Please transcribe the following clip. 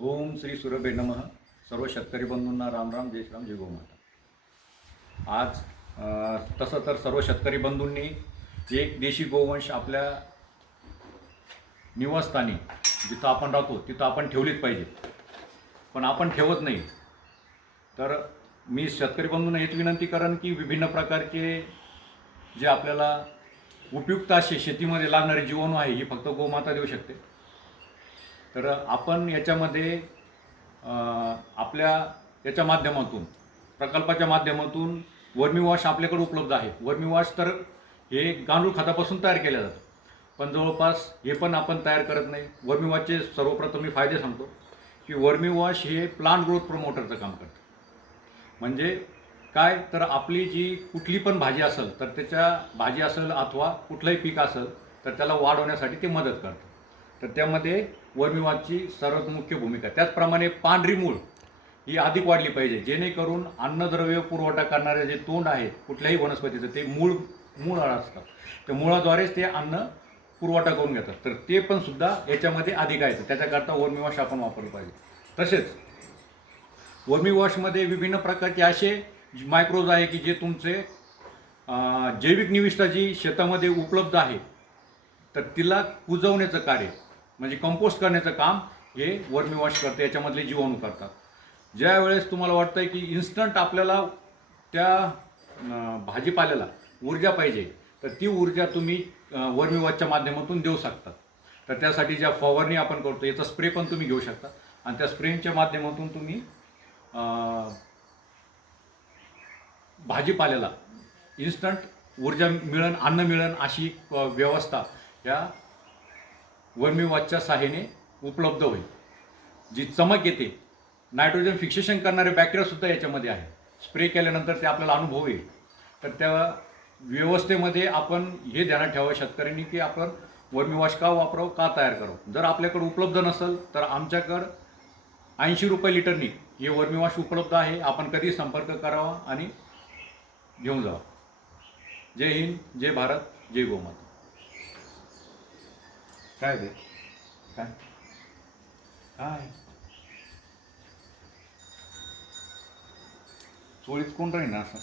ओम श्री सुरभे नमः. सर्व शेतकरी बंधूंना राम राम जय श्रीराम जय गोमाता. आज तसं तर सर्व शेतकरी बंधूंनी एक देशी गोवंश आपल्या निवासस्थानी जिथं आपण राहतो तिथं आपण ठेवलीच पाहिजे. पण आपण ठेवत नाही. तर मी शेतकरी बंधूंना हेच विनंती करेन की विभिन्न प्रकारचे जे आपल्याला उपयुक्त असे शेतीमध्ये लागणारे जीवाणू आहे ही फक्त गोमाता देऊ शकते. तर आपण याच्यामध्ये आपल्या याच्या माध्यमातून प्रकल्पाच्या माध्यमातून वर्मी वॉश आपल्याकडे उपलब्ध आहे. वर्मी वॉश तर हे गांडूळ खतापासून तयार केलं जातं पण जवळपास हे पण आपण तयार करत नाही. वर्मी वॉशचे सर्वप्रथम मी फायदे सांगतो की वर्मी वॉश हे प्लांट ग्रोथ प्रमोटरचं काम करतं. म्हणजे काय? तर आपली जी कुठली पण भाजी असेल तर त्याच्या भाजी असेल अथवा कुठलंही पीक असेल तर त्याला वाढ होण्यासाठी ते मदत करतं. तर त्यामध्ये वर्मीवादची सर्वात मुख्य भूमिका. त्याचप्रमाणे पांढरी मूळ ही अधिक वाढली पाहिजे. जेणेकरून अन्नद्रव्य पुरवठा करणारे जे तोंड आहे कुठल्याही वनस्पतीचं ते मूळ मूळ असतं त्या मुळाद्वारेच ते अन्न पुरवठा करून घेतात. तर ते पण सुद्धा याच्यामध्ये अधिक आहे त्याच्याकरता वर्मीवॉश आपण वापरलं पाहिजे. तसेच वर्मी वॉशमध्ये विभिन्न प्रकारचे असे मायक्रोज आहे की जे तुमचे जैविक निविष्ठा जी शेतामध्ये उपलब्ध आहे तर तिला कुजवण्याचं कार्य म्हणजे कंपोस्ट करण्याचं काम हे वर्मी वॉश करते याच्यामधले जीवाणू करतात. ज्या वेळेस तुम्हाला वाटतं की इन्स्टंट आपल्याला त्या भाजीपाल्याला ऊर्जा पाहिजे तर ती ऊर्जा तुम्ही वर्मी वॉशच्या माध्यमातून देऊ शकता. तर त्यासाठी ज्या फवारणी आपण करतो याचा स्प्रे पण तुम्ही घेऊ शकता. आणि त्या स्प्रेच्या माध्यमातून तुम्ही भाजीपाल्याला इन्स्टंट ऊर्जा मिळन अन्न मिळन अशी व्यवस्था या वर्मी वॉचच्या सहाय्याने उपलब्ध होईल. जी चमक येते नायट्रोजन फिक्सेशन करणारे बॅक्टेरियासुद्धा याच्यामध्ये आहे स्प्रे केल्यानंतर ते आपल्याला अनुभव येईल. तर त्या व्यवस्थेमध्ये आपण हे ध्यानात ठेवावं शेतकऱ्यांनी की आपण वर्मी वॉश का वापरावं का तयार करावं? जर आपल्याकडं उपलब्ध नसेल तर आमच्याकडं ऐंशी रुपये लिटरनी हे वर्मी वॉश उपलब्ध आहे. आपण कधी संपर्क करावा आणि घेऊन जावा. जय हिंद जय भारत जय गोमाता. काय रे? काय? काय? चोळीत कोण राहील ना असं?